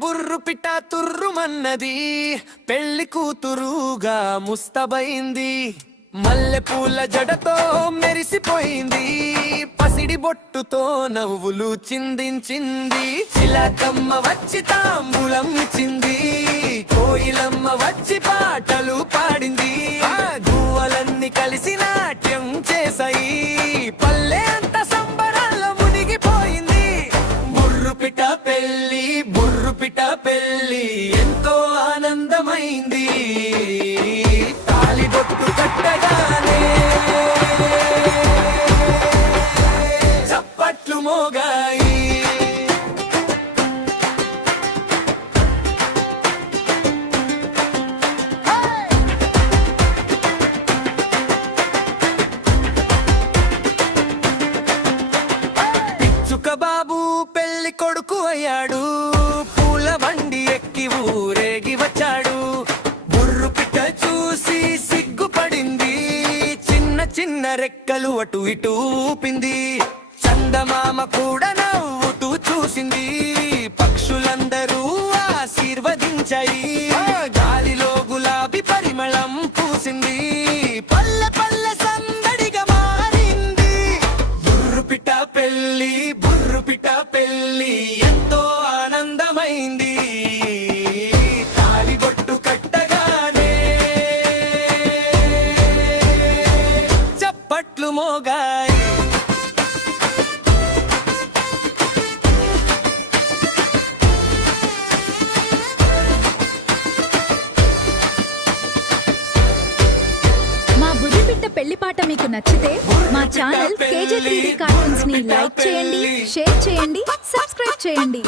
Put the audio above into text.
బుర్రు పిట్ట తుర్రుమన్నది, పెళ్లి కూతురుగా ముస్తబైంది. మల్లె పూల జడతో మెరిసిపోయింది, పసిడి బొట్టుతో నవ్వులు చిందించింది. చిలకమ్మ వచ్చి తాంబూలం ఇచ్చింది, కోయిలమ్మ వచ్చి పాటలు పాడింది. గువ్వలన్నీ కలిసి నాట్యం చేసాయి, పల్లె అంత సంబరాల్లో మునిగిపోయింది. బుర్రుపిట పెళ్ళి, బుర్రుపిట పెళ్ళి ఎంతో ఆనందమైంది. తాళిబొట్టు కట్టగానే చప్పట్లు మోగాయి. బాబు పెళ్లి కొడుకు అయ్యాడు, పూల బండి ఎక్కి ఊరేగి వచ్చాడు. బుర్రు పిట్ట చూసి సిగ్గుపడింది, చిన్న చిన్న రెక్కలు అటు ఇటు ఊపింది. చందమామ కూడా నవ్వుతూ చూసింది, పక్షులందరూ ఆశీర్వదించాయి. గాలిలో గులాబీ పరిమళం పూసింది, పల్లె పల్లె సందడిగా మారింది. బుర్రుపిట్ట పెళ్ళి, బుర్రుపిట్ట పెళ్ళి ఎంతో ఆనందమైంది. తాళిబొట్టు కట్టగానే చప్పట్లు మోగాయి. పెళ్లి పాట మీకు నచ్చితే మా ఛానల్ KJ3D కార్టూన్స్ ని లైక్ చేయండి, షేర్ చేయండి, సబ్స్క్రైబ్ చేయండి.